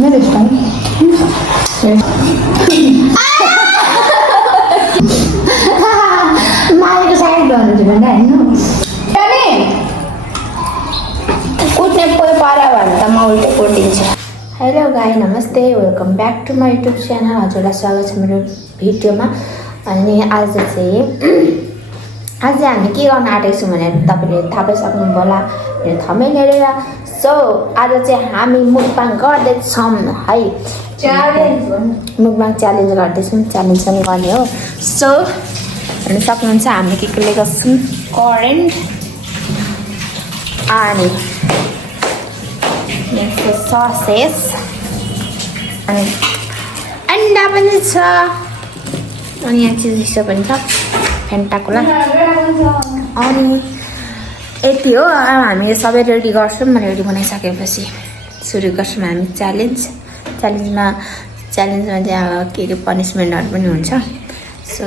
मेरो style मालेको side गर्नु भने होइन कुट्ने कोही पारा भने त म उल्टो कुटिन्छ। हेलो गाई नमस्ते, welcome back to my YouTube channel. हजुरलाई स्वागत छ मेरो भिडियोमा। अनि आज चाहिँ हामी के गर्न आँटेको छौँ भने तपाईँले थाहा पाइसक्नुभयो होला मेरो थमै हेरेर। सो आज चाहिँ हामी मुकबाङ गर्दैछौँ है, मुकबाङ च्यालेन्ज गर्दैछौँ। च्यालेन्ज पनि गर्ने हो। सो हेर्नु सक्नुहुन्छ हामीले के लिएको छौँ, करेन्ट अनि ससेस अनि अन्डा पनि छ अनि यहाँ चिज पनि छ फेन्टाकोला। अनि यति हो, हामी सबै रेडी गर्छौँ। रेडी बनाइसकेपछि सुरु गर्छौँ हामी च्यालेन्जमा चाहिँ अब के पनिसमेन्टहरू पनि हुन्छ। सो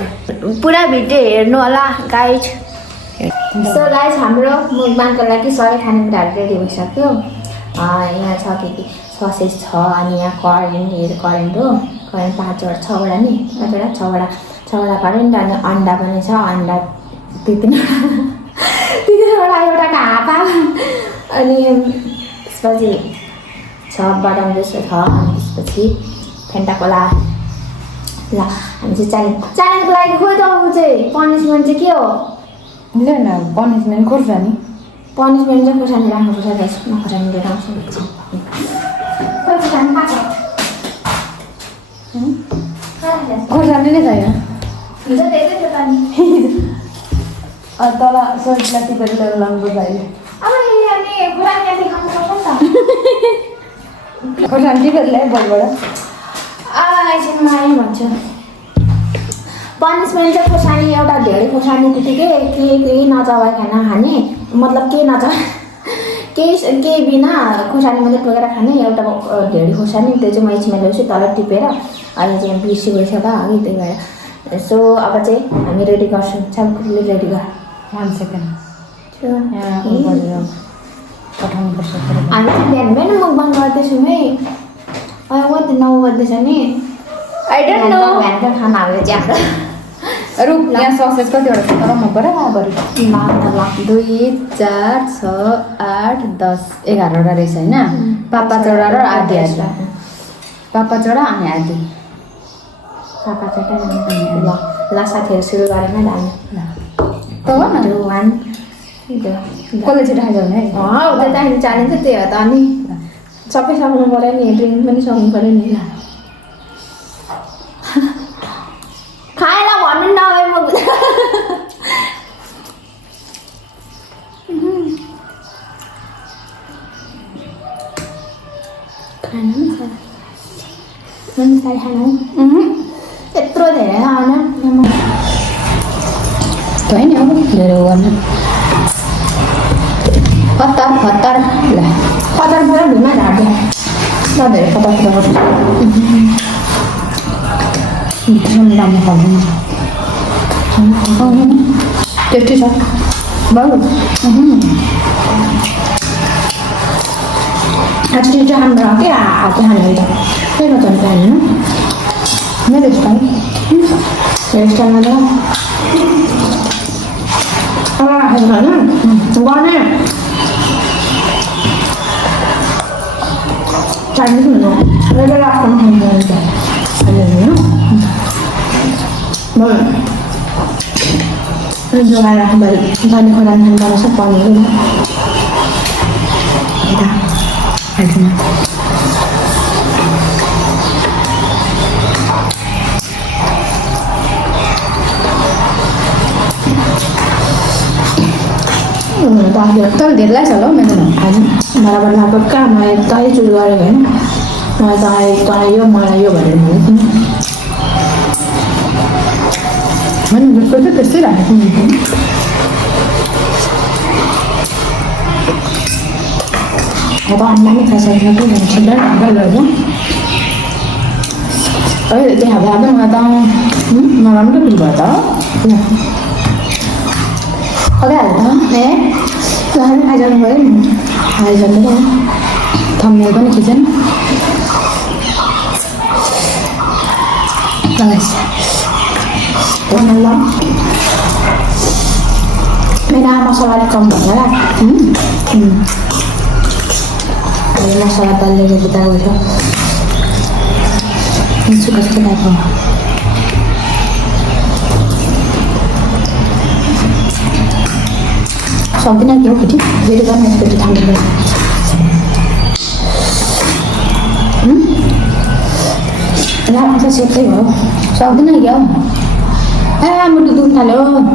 पुरा भिडियो हेर्नु होला गाइड। सो गाइड हाम्रो मुकबाङको लागि सबै खानेकुराहरू रेडी भइसक्यो। यहाँ छ के ससेज छ, अनि यहाँ करेन्ट हो, करेन्ट 6वटा नि 6वटा करेन्ट। अनि अन्डा पनि छ, अन्डा तिनवटा एउटाको हात। अनि त्यसपछि छ बदाम जुस छ, अनि त्यसपछि फेन्टाकोला। ल हामी चाहिँ च्यालेन्जको लागि खोइदाउनु चाहिँ पनिसमेन्ट चाहिँ के हो? न पनिसमेन्ट खोर्सानी पनिसमेन्ट चाहिँ खोर्सानी राख्नुपर्छ गाइस। म खोर्सानी लिएर आउँछु। खोर्सानी नै छैन तल सोचलाई टिपेर लिएर लानुपर्छ अहिले। खोर्सानी टिपेर ल्याए बलबाट भन्छु पनिसमेन्ट चाहिँ खोर्सानी एउटा धेरै खोर्सानी त्यतिकै केही नचबाइकन खाने, मतलब केही बिना खोर्सानी मात्रै टोकेर खाने। एउटा धेरै खोर्सानी त्यो चाहिँ म यसमा ल्याउँछु तल टिपेर। अहिले चाहिँ बिर्सी गइसक्यो अघि, त्यही भएर। सो अब चाहिँ हामी रेडी गर्छौँ। सबैले रेडी गर 1 सेकेन्ड पठाउनुपर्छ। हामी चाहिँ बिहान मुकबाङ गर्दैछौँ है। अहिले म त 9 बज्दैछ नि। आई डोन्ट नो बिहानको खानाहरू चाहिँ हाम्रो रुक यहाँ ससेज कतिवटा छ तर म बडा बढी 2 4 6 8 10 11वटा रहेछ होइन। पापाचौडा र आधी पापाचौडा अनि आधी पापाचौडा। ल साथीहरू सुरु गरेर नै हामी कसले छिटो खाइजाउने है। उता चाहिँ चाहिन्छ त्यही हो त। अनि सबै सक्नु पऱ्यो नि, ड्रिङ्क पनि सक्नु पऱ्यो नि। खाएर भन्नु न म खानु यत्रो धेरै खाएन होइन धेरै गर्नु फतार ल पचार भुइँमा झार्दियो ल धेरै फतार गर्छु। राम्रो खानु टेस्टी छ बाबु। आज चाहिँ हाम्रो के हातले खाने त त्यही बचाउनु पाएन। मेरो स्टाइल हेयरस्टाइलमा त राखेको होइन गर्ने चाइनिज हुनु रेगुलर आफ्टरमा खानु पर्छ होइन। जोगाएर राख्नु पऱ्यो। पानी खोलामा खानु पर्छ पनिर हाल्छु तर धेरै लाग्छ होला हौ मेरोमा। होइन बराबर लाग्यो कहाँ मलाई तै चुज गरेको होइन। मलाई तँलाई यो मलाई यो भनेर भनेको थिएँ। मैले जस्तो चाहिँ त्यस्तै राखेको अब अन्डा पनि खाइसकेको कि छिटो राम्रो लग्यो। त्यहाँ भए पनि मलाई त नराम्रो फिल भयो त। खाइहाल्छ ए खाइजानु पऱ्यो नि। खाइजानु थम्नेल पनि खिचेन guys. Ngon lắm. Beda masalah kambing ya. Ada masalah tali yang kita tahu ya. Ini suka-suka apa? Something like you, jadi kan harus ditambah. Lah, apa sih itu? Something like you. Mau duduk halo.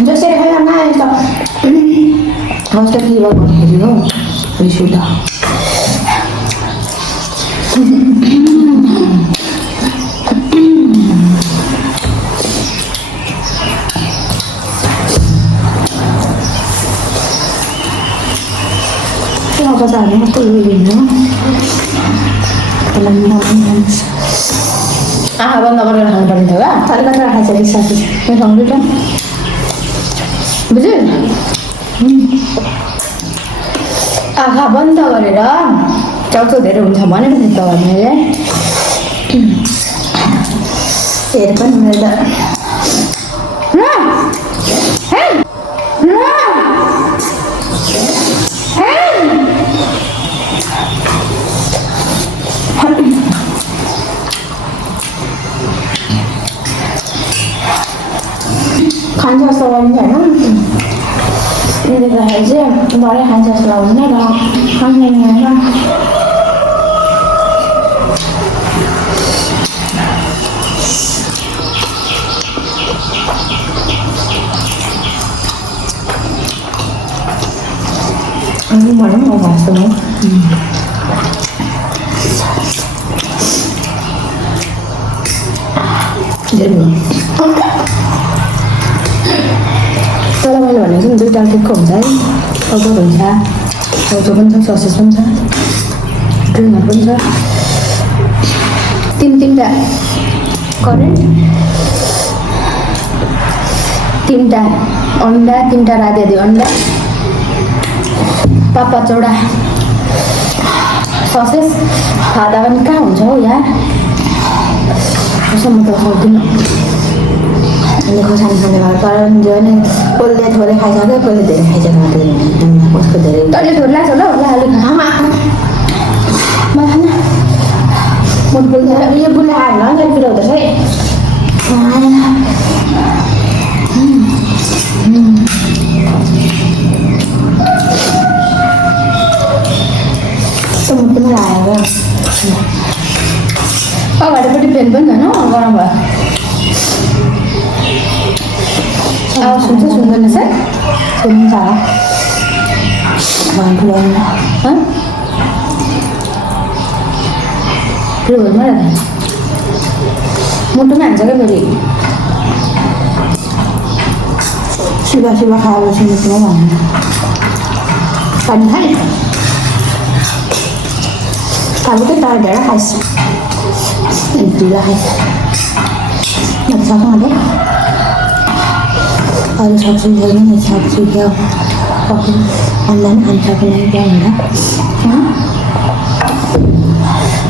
Yo sé que nada esto. No sé qué iba a coger yo. Resulta. Kenapa pasarnya aku ini? Teman-teman. बन्द गरेर खानु पर्ने थियो क्या Tadi kan rahat jadi sapi. सँगै त बुझ्यो आँखा बन्द गरेर चाउचाउ धेरै हुन्छ भनेको नि त मैले Heer kan ada. Kanca selawannya kan? Ini dah aja, kemarin kanca selawannya dah hanya. Ini mana mau masuk nih? Jadi तर मैले भनेको नि दुईवटा केकको हुन्छ है टाउको हुन्छ टाउको पनि छ ससेज पनि छ ड्रिङ्कहरू पनि छ तिनवटा करेन्ट तिनवटा अन्डा तिनवटा राति आधी अन्डा पाँच पाँचवटा ससेज खाँदा पनि कहाँ हुन्छ हौ यार कसम म त खाउँदिनँ Ini kosan खाने वाला पर जो है ना पहले थोड़े खाई जाते पहले देर खाई जाते हैं उसको देर तैँले थोरै लाग्छ होला होला हाँ mana mau beli ya beli apa kan video udah saya temen-temen lah ya अगाडिपट्टि पेन पनि छैन गरम भयो आवाज सुन्छ सुन्दैन सर सुन्छ भन्छ फ्लुमा र मुटुमा हान्छ क्या फेरि शिवा शिवा खाएर सुन्नु भन्नु पानी खाने खानु चाहिँ तर धेरै खाइस ढिला खाइस अच्छा खाँदै अरू सब्जी छैन नि सब्जी क्या पक्कै खाँदा नि खान्छ कि नै क्या भनेर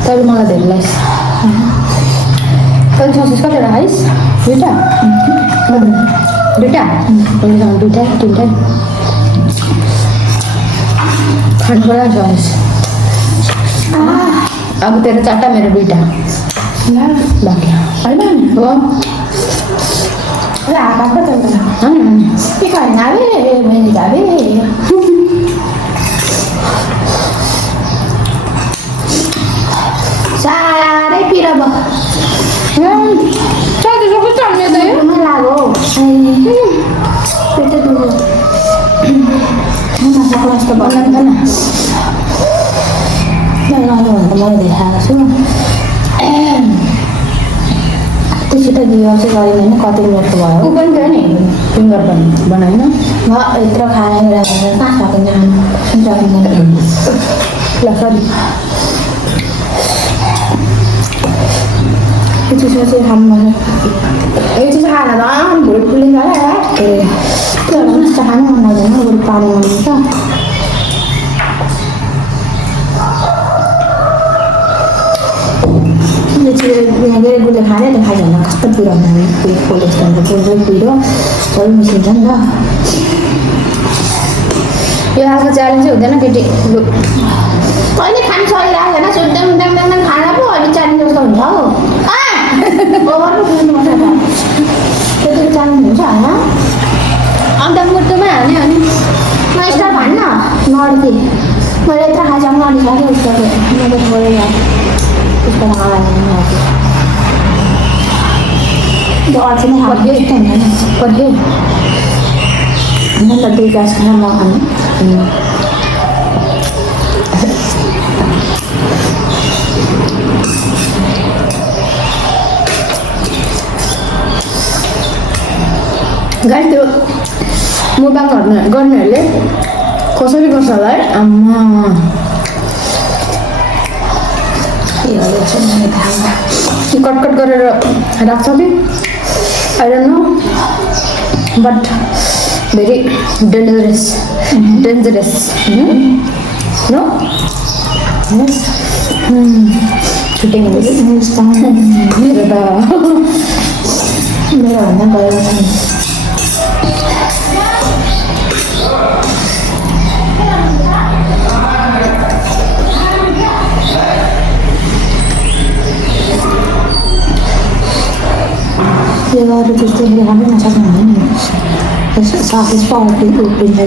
तैँले मलाई धेरै लाइस् तैँले ससेज कतिवटा खाइस् दुईवटा दुईवटा पहिलासँग दुईवटा तिनवटा खानु पर्यो ससेज अब तेरो चारवटा मेरो दुईवटा बाँकी होइन हो apa tuh ikan nabe main gabe sare pira ba Saya suka camnya deh. cuma lagu itu dulu masa kelas ke bawah Mana mana? yang lalu kemarin deh harus itu kita dia sekali ini kau minyak tua Aku kan kayak nih, finger ban, banana. nggak itu kayak udah pas katanya sudah minyak Lah kan, itu चिसो चाहिँ खानु मन यो चिसो खाएर त भुँडी फुलिन्छ होला त्यो चिसो खानु मन लाग्दैन बरु पानी मन हुन्छ गुले खाने त खाइ झन् कस्तो पिरो कोलेस्ट्रोलको पुरै पिरो सबै मिसिन्छ नि त यो आएको च्यालेन्ज चाहिँ हुँदैन केटी कहिले खानु सकिरहेको छैन सुत्दै उन्दाङ खाना पो अहिले च्यालेन्ज जस्तो हुन्छ हौ ओभर पो खानुपर्छ त त्यति च्यालेन्ज हुन्छ होइन अन्त मुटुमा हाल्ने हो नि म स्टार भन्न नअड्थे मैले यत्रो खाइसक्नु अडिसक्यो उसको मैले थोरै उसको त्यो अल्छी नै खाएको हुँदैन पर्खे म त 2 ग्लास खाना म खानु गाइस त्यो मुबाङ गर्नेहरूले कसरी गर्छ होला है आम्मा कटकट गरेर राख्छ कि I don't know but very dangerous no छुट्टै मेरो भन्दा गएर छ त्यो अरू त्यस्तो खानै नसक्नु हुँदैन साफिस पाउनु उफ्रिन्छ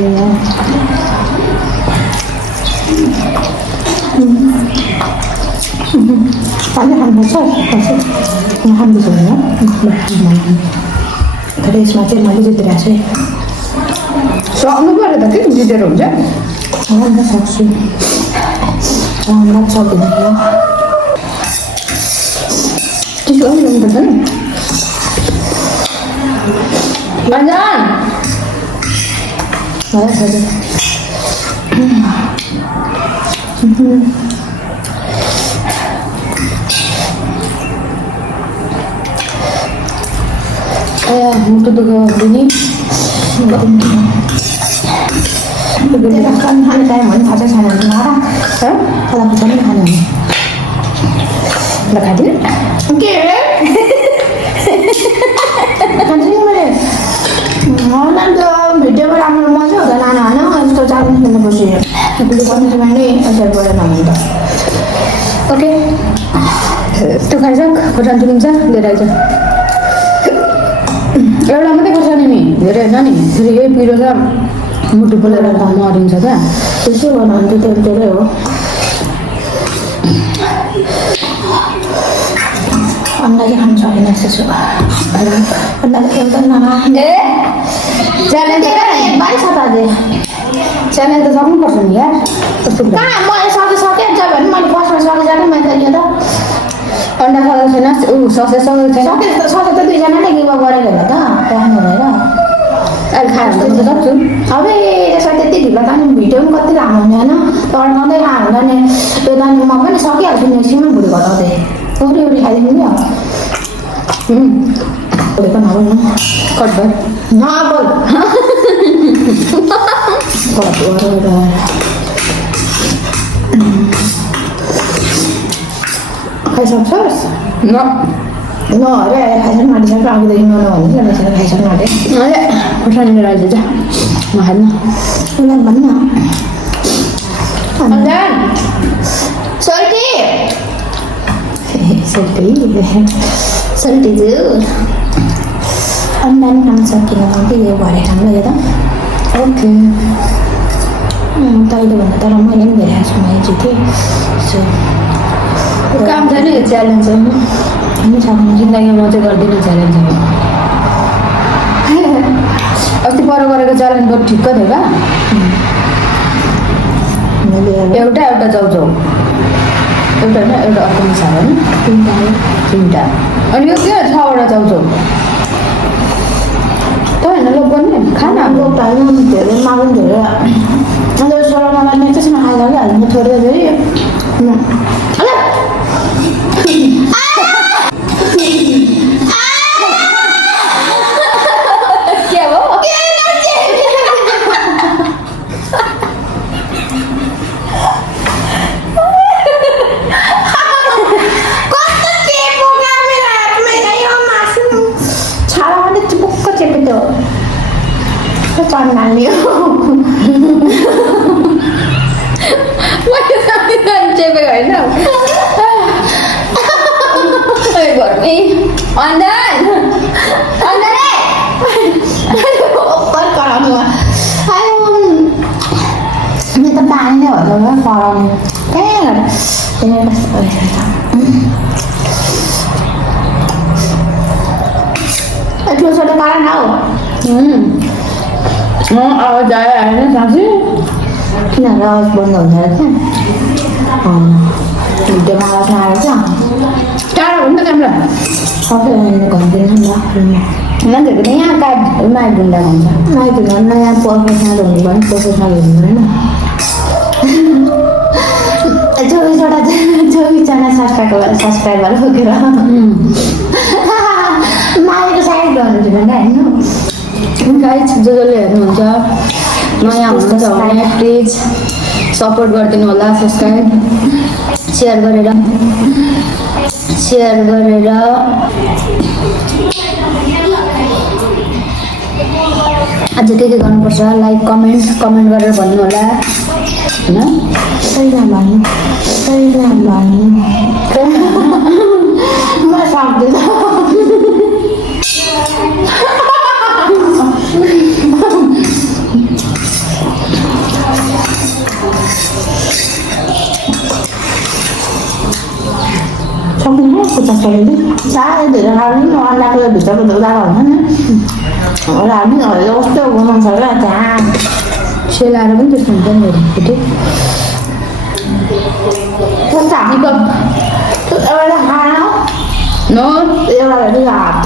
पानी खानुपर्छ नखानुपर्छ होइन तर यसमा चाहिँ मैले जितिरहेको छु सक्नु पऱ्यो त के जितेर हुन्छ अन्त सक्छु सक्दैन त्यसो पनि गर्नुपर्छ नि अन्जान मुटु दुःख नि खाने टाइम हो नि खाजा छैन भने खाना पुग्छ नि खाने ल खाँदिन के खान्छु नि मैले त भिडियोमा राम्रो मजा हुँदैन होइन यस्तो च्यालेन्ज खेल्नुपर्छ आफूले गर्नु चाहिँ नै असर परेन भने त ओके त्यो खाइसक खोर्सानी तुलिन्छ लिएर आइज एउटा मात्रै खोर्सानी नि धेरै होइन नि फेरि यही पिरो छ मुटु पोलेर मरिन्छ क्या त्यसै गर्नु भने चाहिँ धेरै हो अन्डा चाहिँ खानु सकेन जस्तो छु अन्डा एउटा ए च्यालेन्ज बाई छ त अझै च्यालेन्ज त सक्नुपर्छ नि यार कस्तो कुरा कहाँ मैले सकेँ जब भने मैले फर्स्टमा सकिसकेँ मैले त यो त अन्डा सकेको छैन ससे सकेको छैन सके त दुईजनाले गिभअप गरेको होला त राख्नु भएर अहिले खायो भने त सक्छु अब यसमा त्यति ढिलो त अनि भिडियो पनि कति लामो हुने होइन तड्काउँदै खायो भने यो त अनि म पनि सकिहाल्छु नि एकछिनमा भुँडी घटाउँदै उरी खाइदिनु नि भोलिको नबोल न कट भयो नबोल खाइसक्छस् न अरे खाइसक्नु आँटिसक्यो अघिदेखि भन्दैछ खाइसक्नु आँटे अरे खोर्सानी लिएर आइज जा म खान्न उसलाई भन्न अन्जान सोल्टी सल्टी छु अन्डा नि खानु सकिन भने चाहिँ यो भरे खानु यो त ओके तैँले भन्दा तर मैले पनि धेरै छु मैले जितेँ काम छैन यो च्यालेन्ज हो हामी सक्नु जिन्दगीमा म चाहिँ गर्दिनँ च्यालेन्ज अस्ति पर गरेको च्यालेन्ज बहुत ठिक्क थियो क्या एउटा चाउचाउ एउटा होइन एउटा अर्को मिसाएर होइन तिनवटा अनि यो के 6वटा चाउचाउ त होइन लोक गर्ने खाना हाम्रो टाइम धेरै मागौँ धेरै अन्त सोह्रमा मैले त्यसमा खाइहाल्नु थोरै धेरै टिपेको होइन घरमै अन्डर अन्डर म त पानी नै हो कराउने यत्रो छोटो कारण हौ आवाज आयो आएन साँच्चै किनभने आवाज बन्द हुन्छ रहेछ भिडियोमा आवाज नआएर टाढा हो नि त क्यामेरा सबैले घन्टिन्छ नि त मान्छेहरूको त यहाँ काठमा आइपुग्दा हुन्छ आइपुग्नु नयाँ प्रोफेसनल हुनु भयो नि प्रोफेसनल हुनु भएन 24जना सब्सक्राइबर बोकेर मालेको साइड गर्नु भने होइन गाइज जसले हेर्नुहुन्छ नयाँ हुनुहुन्छ भने प्लिज सपोर्ट गरिदिनु होला सब्सक्राइब सेयर गरेर अझ के गर्नुपर्छ लाइक कमेन्ट गरेर भन्नु होला होइन भन्नु म सक्दिनँ सक्दिनँ खुट्टा सक्दिनँ साह्रै धेरै खानु अन्डाको भित्रको उदाको हुन्छ नि होला नि कस्तो बनाउँछ क्या त्यहाँ सेलाएर पनि त्यस्तो हुन्छ नि फुटे कस्तो एउटा खाना नो एउटा हात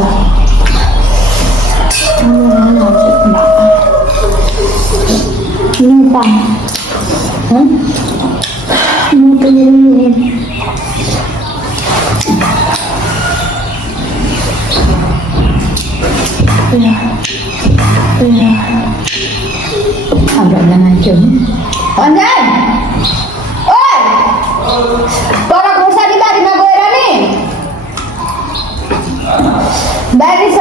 हाम्रो बनाएको अन्जन ओइ पर खोर्सानी बारीमा गएर नि बारी छ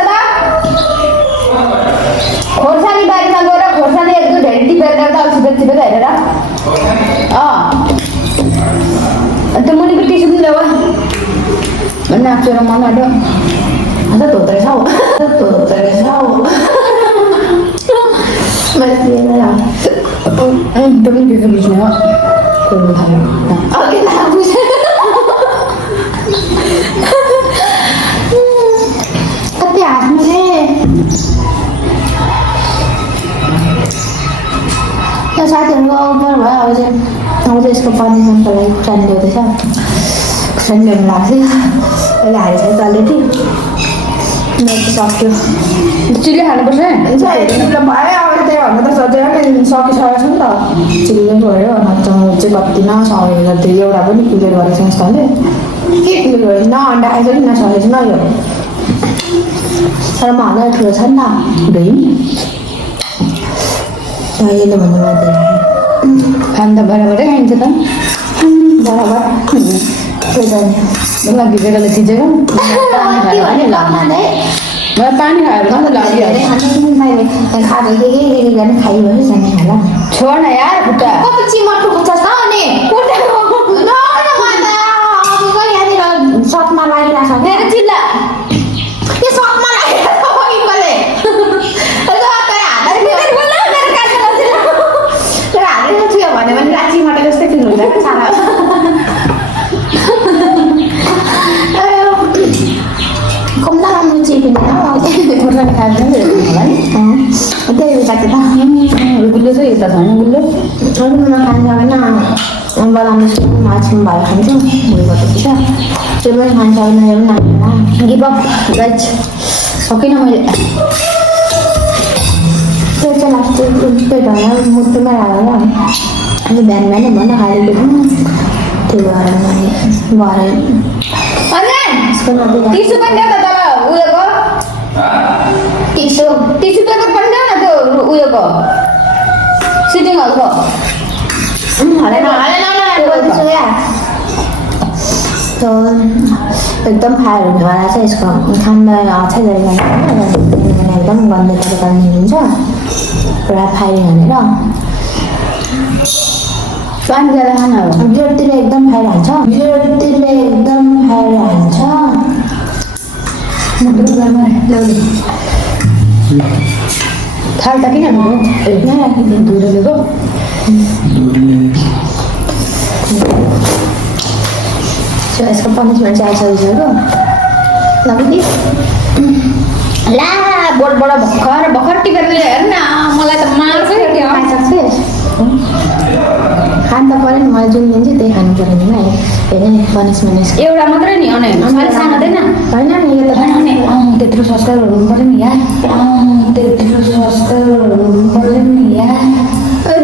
खोर्सानी बारीमा गएर खोर्सानी एक दुई ढेरी टिपेर ल्याउँदा छिपेर हेरेर त्यो मुनिको टिसु पनि ल्याऊ भन्ने आएको र मन आयो अन्त धोत्रे छ मैले त्यो पनि के बुझ्ने हो अघि कति हाँस्नु चाहिँ त्यो साथीहरूको उपर भयो अब चाहिँ यसको पर्मिसनको लागि खुर्सानी ल्याउँदैछ खुर्सानी ल्याउनु लाग्छ अहिले हालिसक्यो चल्दै थियो मेरो त सक्यो चिल्ली खानुपर्छ भयो अब त्यही भन्नु त सजिलो सकिसकेको छ नि त चिल्ली गयो नत्र चाहिँ कतिमा सकेको त्यो एउटा पनि क्लियर गरेको छ यसले के क्लियर गरेको न अन्डा खाइसक्यो न सकेको न यो तर मलाई ठुलो छ नि त भइ यसले भन्नु पर्दैन खानु त बराबरै खाइन्छ त बराबर त्यही त मलाई भिजेकोले थिचेको मलाई पानी खायो भने त लागिहाल्छ खाँदै के गर्ने खाइभयो जाने होला छोड न यार खुट्टा कति चिमटको खुट्टा छ अनि यहाँनिर सपमा लागिरहेको छ मेरो चिल्ला त्यो सपमा लागिरहेको छ इक्वलले तर हालेको थियो भन्यो भने राची मटर जस्तै फिल हुन्छ सारा कम्दा राम्रो चिपिँदैन खोर्सानी खायो भने होला नि त्यही काट्यो त गुल्लो चाहिँ यता छैन गुल्लो अरू खान्छ होइन बदाम मासु भएर खान्छ भोलिको त त्यो पनि खान्छ होइन यो पनि नानीहरूलाई गिभ अप गाइज सकिनँ मैले त्यो चाहिँ लाग्छ त्यही भएर मुटुमा राखेर अनि बिहान बिहानै भन्न खाएको त्यो भएर मैले भरे यसको नदी टिसु पनि ल्याउ त तल उयोको टिसु पेपर पनि ल्याउ न त्यो उयोको सिटिङ हलको एकदम फायर हुनेवाला चाहिँ यसको खाना अछाइ एकदम गन्ध तरकारी हुन्छ पुरा फायरिङ हानेर पानी ज्यादा खाना हो डेढतिर एकदम फायर हान्छ थाल त किन धुरो ल्याएको यसको पनिसमेन्ट चाहिँ आइसकेको लगेँ ला बोर्डबाट भर्खर टिपेर हेर न मलाई त मार्छ खाइसक्छु खानु त पऱ्यो नि मलाई जुन दिन्छु त्यही खानु पऱ्यो नि हेर्ने पनिसमेन्ट एउटा मात्रै नि अनि साँदैन होइन नि यो त त्यत्रो सब्सक्राइबरहरू हुनु पऱ्यो नि यार त्यत्रो सब्सक्राइबरहरू हुनु पऱ्यो नि यार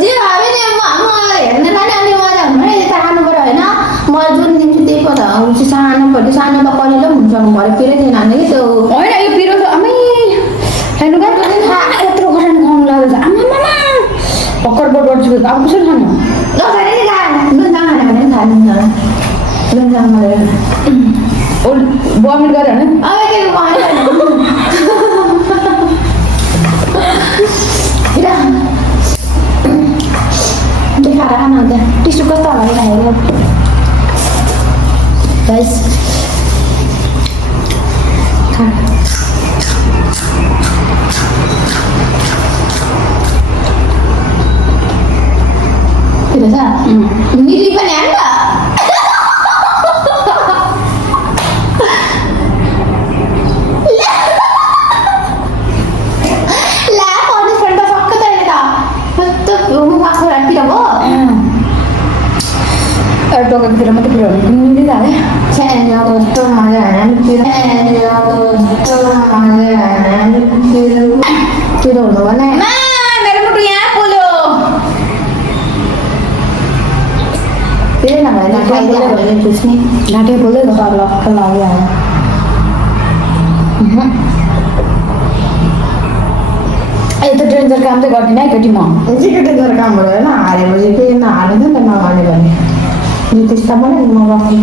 जे भए नि मलाई हेर्ने पनि अनि मलाई भने यता खानु पऱ्यो होइन मलाई जुन दिन्छु त्यही पऱ्यो सानो पऱ्यो सानो त कलिलो पनि हुन्छ भरे पिरै थिएन भने कि त्यो होइन यो पिरो आमै हेर्नु यत्रो खर्सानी खुवाउनु लाग्दैछ आमा भर्खर बोर्डबाट चुकेको अब कसरी खानु दसैँ नि खानु नुन चामल खाने भने खानु नुन चामल बमिट गऱ्यो भने अब के देखाएर खानु त्यहाँ टिस्यु कस्तो होला खाएर गाइस मिली पनि हाल्नु ला पनिसमेन्ट त सक्कै छैन त कस्तो मुखको रातिर भयो टोकातिर मात्रै पिरो भने मिली हाल्यो कस्तो मजा पिरो हुनु भने मेरो मुटु यहाँ पोल्यो पिरो नभए खाइदियो भने पुछ्ने घाँटे पोल्दै लक्क लाग्यो यस्तो डेन्जर काम चाहिँ गर्दिनँ है केटी म केटी गरेर काम गर्यो होइन हारेपछि फेरि नहार्ने थियो नि त नहार्ने भने यो त्यस्ता पनि म गर्छु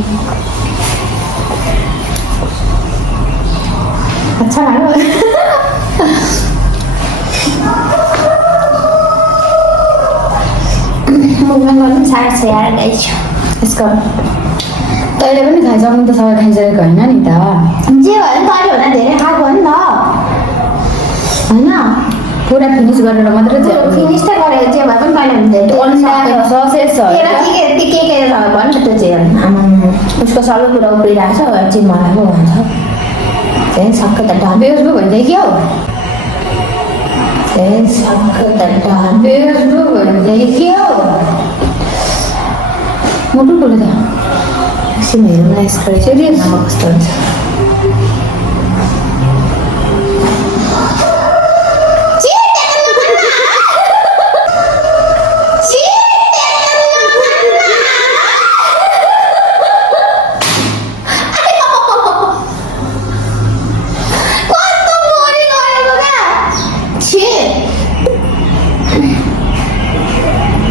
अच्छा खानु मुभमेन्ट गर्नु साह्रो छ यार गाइस यसको तैँले पनि खाइसक्नु त सबै खाइसकेको होइन नि त जे भयो नि तैँले भन्दा धेरै खाएको हो नि त होइन पुरा फिनिस गरेर मात्रै फिनिस त गरेको जे भए पनि तैँले अन्डा ससेज छ के भयो नि त्यो चाहिँ आमा उसको सबै कुरा उब्रिरहेको छ चाहिँ मलाई पो भन्छ त्यही सक्कै त डाल फेसबुक भन्छ क्या हो त्यही सक्कै त डाल फेसबुक भन्छ के हो मोटो बोले त एकछिन हेरौँ न यसको सिरियस अब कस्तो हुन्छ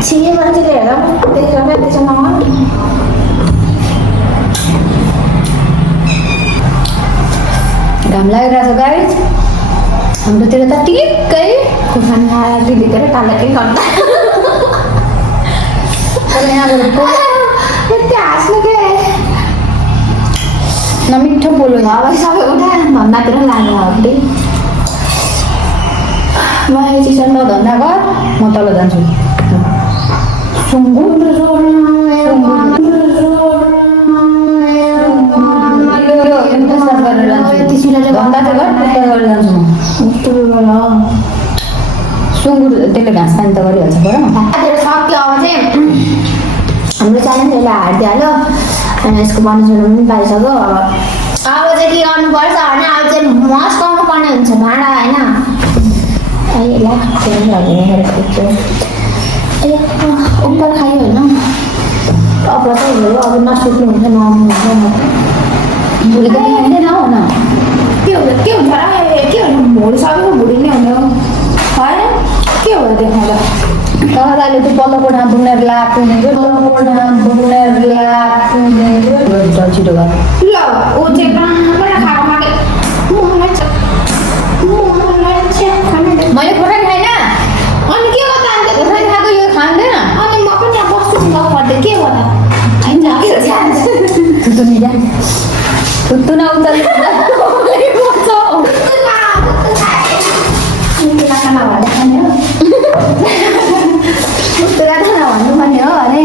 छिए मान्छेले हेर त्यसो नगर्नु घाम लागिरहेको छ गाइस हाम्रोतिर त टिक्कै खुर्सानी खाएर दिदीतिर कालेकै गर्दा तर यहाँबाट यति हाँस्नु के नमिठो बोल्यो अब सबै उठाएर धन्दातिर लाग्यो अपडे म एकछिन न धन्दा गर म तल जान्छु सुँगुर सुँगुर त्यसले घाँस पानी त गरिहाल्छ बडा सक्यो अब चाहिँ हाम्रो च्यालेन्ज यसले हारिदिइहाल्यो अनि यसको पनिसमेन्ट पनि पाइसक्यो अब चाहिँ के गर्नुपर्छ भने अब चाहिँ मस्काउनु पर्ने हुन्छ भाँडा होइन उपर खायो होइन अब चाहिँ भयो अब नसुक्नु हुन्छ नआउनु हुन्छ भोलि त खाइँदैन हो न के हुन्छ के हुन्छ भोलि सबैको भुँडी नै हुन्छ होइन के हो देखाउँदा दादाले त्यो पल्लो कोठा बुनेर ल्याएको छिटो गर ल ऊ चाहिँ खाएको मैले खोर्सानी खाइनँ अनि के गर्दा अन्त खोर्सानी खाएको यो खाँदैन अनि म पनि यहाँ बस्छु नि गर्दै के गर्दा थुत्तु न उचाल्नु खाना भन्नु पर्ने हो पुरा खाना भन्नुपर्ने हो भने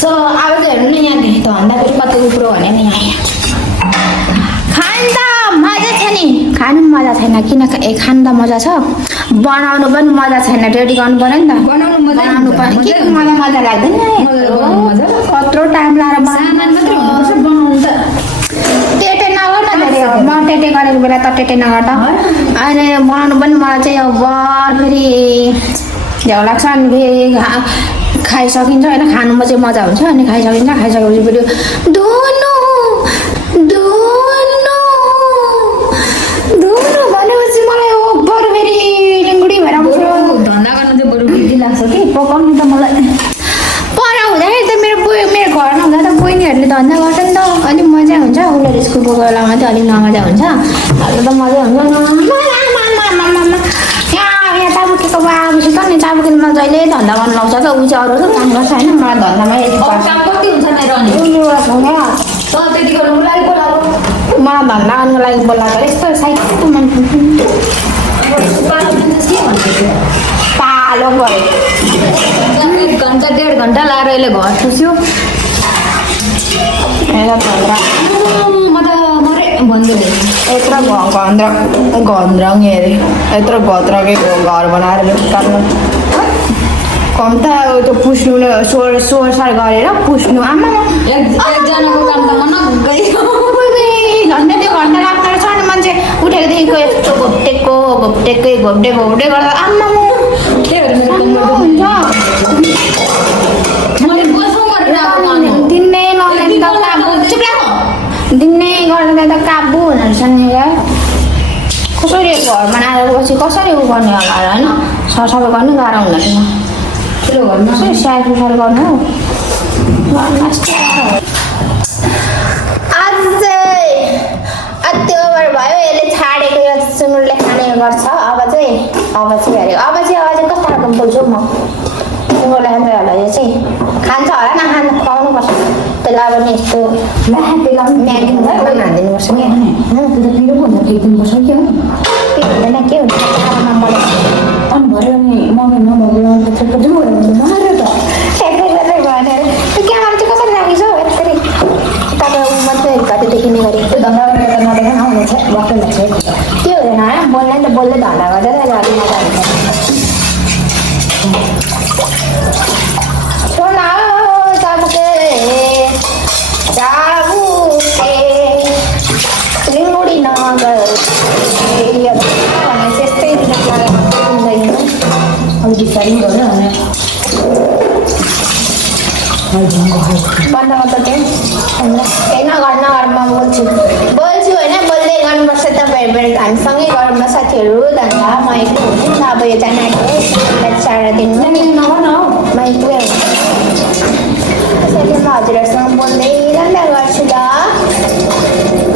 सो अब चाहिँ हेर्नु न यहाँ त भन्दाखेरि कति कुरो भने नि यहाँ खानु त मजा छ नि खानु मजा छैन किन खानु त मजा छ बनाउनु पनि मजा छैन रेडी गर्नु पर्यो नि त बनाउनु पनि के मजा लाग्दैन कत्रो टाइम लाएर टेटे नगर न धेरै म टेटे गरेको बेला त टेटे नगर त अहिले बनाउनु पनि मलाई चाहिँ अब फेरि झ्याउ लाग्छ अनि फेरि खाइसकिन्छ होइन खानुमा चाहिँ मजा हुन्छ अनि खाइसकिन्छ खाइसकेपछि फेरि धुनु भनेपछि मलाई ओभर फेरि लिङ्गुडी भएर आउँछ धन्दा गर्न चाहिँ बरु बिजी लाग्छ कि पकाउनु त मलाई पर हुँदाखेरि त मेरो घरमा हुँदा त बहिनीहरूले धन्दा गर्छ नि त अलिक मजा हुन्छ उसले स्कुल गएको बेलामा चाहिँ अलिक नमजा हुन्छ अहिले त मजा हुन्छ यहाँ चाबुकीको बाबुसी त नि चाबुकीमा जहिले धन्दा गर्नु लाउँछ क्या ऊ चाहिँ अरू काम गर्छ होइन मलाई धन्दामा काम कति हुन्छ मेरो अनि त्यति गर्नुको लागि बोलाएको मलाई धन्दा गर्नुको लागि बोलाएको यस्तो साइकल मन पालो पऱ्यो 1 घन्टा 1.5 घन्टा लाएर अहिले घर पुस्यो म त मरे भन्दै यत्रो गन्द्रङ हेरे यत्रो भद्रकै घर बनाएर काट्नु कम त त्यो पुस्नु सोर सार गरेर पुस्नु आमा एकजनाको काम त मन गयो झन्डै त्यो घन्टा लाग्दो रहेछ अनि मान्छे उठेकोदेखिको यस्तो घोप्टेकै घोप्टे गर्दा आमा के हुन्छ मैले बसौँ गरेर आएको अनि दिनै नगर्ने त काबु दिनै गर्दा त काबु हुनुहुन्छ नि क्या कसरी घर बनाएर पछि कसरी उ गर्ने होला होइन सरसफाइ गर्नु गाह्रो हुँदैन ठुलो घरमा स्याहार सुसार गर्नु आज चाहिँ अति ओभर भयो यसले छाडेको यो सुँगुरले खाने गर्छ अब चाहिँ कस्तो खालको बोल्छु म सुँगुरले खान्छ होला यो चाहिँ खान्छ होला नखानु खुवाउनु पर्छ त्यसलाई पनि यस्तो म्यागी हालिदिनुपर्छ नि पिरो भन्दा फेक्दिनुपर्छ कि हुँदैन के हुन्छ आराममा बनाउँछ अनि भरे अनि मम्मी नभएको त्यसको जाउँ मार्यो त भनेर त्यो क्यामेरा चाहिँ कसरी राखेको छ यसरी तपाईँ ऊ मात्रै घटी देखिने गरी त्यो धन्दा गरेर नदेखाउन आउनेछ वाक्कै लाग्छ त्यो हुँदैन है बोल्ने त बोल्दै धन्दा गर्दै अलिक मजा हुन्छ सोना चाबुके लिङ्गुडी नगर त्यस्तै अलिक बिस्तारै गऱ्यो भने बन्द गर्दा चाहिँ नगरमा बोल्छु होइन बोल्दै गर्नुपर्छ तपाईँहरू हामीसँगै गरौँ न साथीहरू धन्दा म एक्लै हुनु न अब यो जानाको सारा दिन म एक्लै हुन्छु त्यसैले म हजुरहरूसँग बोल्दै धन्दा गर्छु ल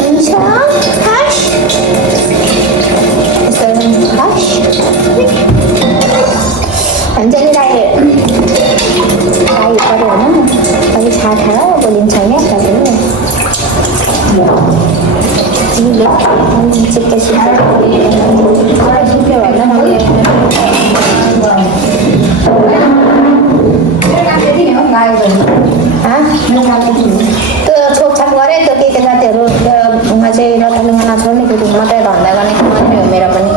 हुन्छ हुन्छ नि राई पऱ्यो होइन अलिक छाडा बोलिन्छ होइन त्यो छोपछाप गरेँ त्यो केटी जातिहरू त्योमा चाहिँ नथालुमा नछोड्ने केटी मात्रै धन्दा गर्ने मात्रै हो मेरो पनि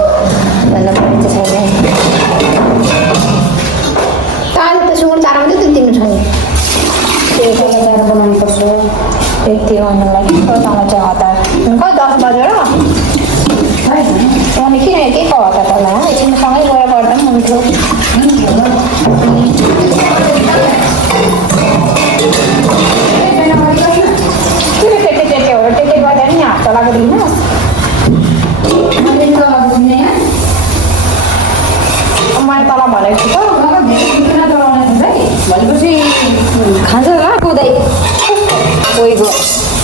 भन्दा पनि चाहिँ छैन ताल त सुँगुर चारोमा चाहिँ दिनु छ नि त्यो चारो बनाउनु पर्छ त्यति गर्नुलाई तँसँग चाहिँ हतार खै 10 बजेर अनि किन के को हतार तँलाई एकछिनसँगै गएर गर्दा पनि हुन्थ्यो टेटे गर्दा नि हात चलाएको दिनु मैले तल भनेको छु भनेपछि खान्छ होला कोदै कोहीको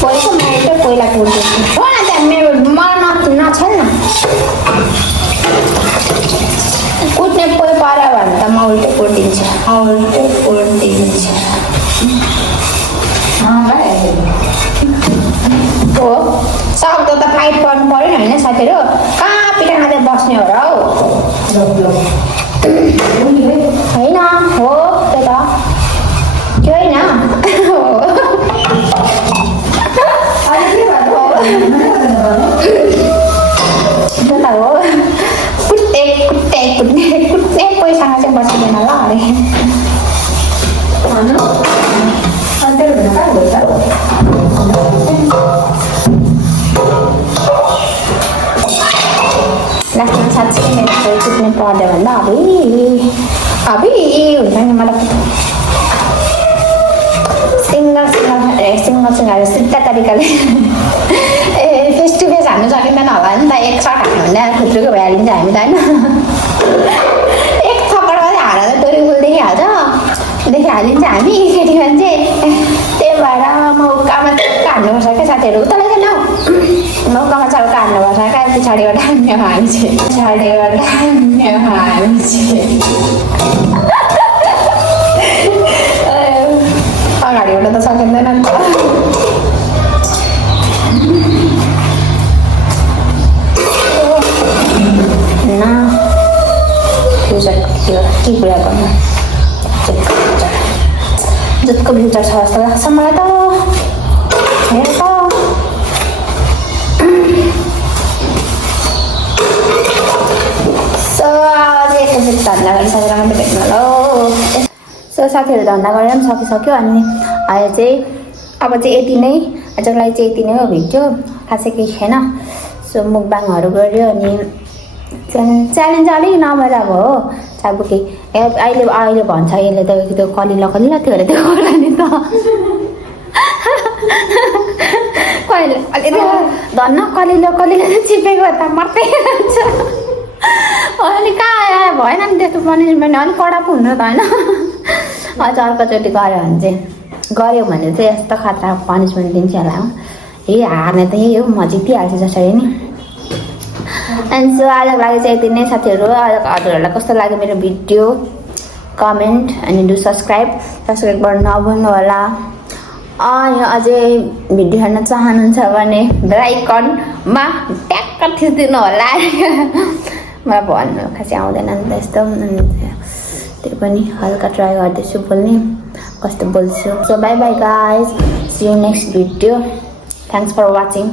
मैले चाहिँ पहिला कुर्दैछु हो न त्यहाँ मेरो मलाई नछन् न कुट्ने कोही पऱ्यो भने त म उल्टै कुटिदिन्छु हो सक्दो त फाइट गर्नु पऱ्यो नि होइन साथीहरू कहाँ पिठा खाँदै बस्ने हो र हौ होइन हो त्यही त त्यो होइन त्यो त हो कुट्टे कुट्टे कुट्ने कुट्ने कोहीसँग चाहिँ बसिँदैन ल अरे लास्टमा साँच्चै मेरो छोरी कुट्ने पर्यो भन्दा अभी हुन्छ नि मलाई सिङ्गल सिधा तरिकाले ए फेस टु फेस हान्नु सकिँदैन होला नि त एक सट हान्यो भने खुत्रुको भइहालिन्छ हामी त होइन एक थप्पड मात्रै हालेर त डोरी फुल देखिहालिन्छ हामी केटी मान्छे त्यही भएर मौकामा चौका हान्नुपर्छ क्या साथीहरू उता चाहिँ न मौकामा चौका हान्नुपर्छ क्या पछाडिबाट हान्ने मान्छे अगाडिबाट त सकिँदैन नि त न फ्युचर के कुरा गर्नु जतिको फ्युचर छ जस्तो लाग्छ मलाई त हेर त सो आज एकैचोटि धन्दा गरी साथीहरूमा भेट्नु होला सो साथीहरू धन्दा गरेर पनि सकिसक्यो अनि अहिले चाहिँ अब चाहिँ यति नै आजको लागि चाहिँ यति नै हो भिडियो खासै केही छैन सो मुकबाङहरू गऱ्यो अनि च्यालेन्ज अलिक नमजा भयो हो अब केही अहिले भन्छ यसले त त्यो कलिलो थियो अरे त्यो होला नि त कहिले अलि धन्न कलिलो चिपेको त मात्रै हुन्छ अनि कहाँ भएन नि त्यस्तो पनिसमेन्ट अलिक कडा पो हुनु त होइन अझ अर्कोचोटि गऱ्यो भने चाहिँ यस्तो खतरा पनिसमेन्ट दिन्छ होला हो हार्ने त यही हो म जितिहाल्छु जसरी नि एन्ड सो आजको लागि चाहिँ यति नै साथीहरू हजुरहरूलाई कस्तो लाग्यो मेरो भिडियो कमेन्ट अनि डु सब्सक्राइब गर्नु नभुल्नु होला अनि अझै भिडियो हेर्न चाहनुहुन्छ भने बेल आइकनमा ट्याक्क थिचिदिनु होला मलाई भन्नु खासै आउँदैन नि त यस्तो त्यो पनि हल्का ट्राई गर्दैछु बोल्ने कस्तो बोल्छु so bye bye guys see you next video thanks for watching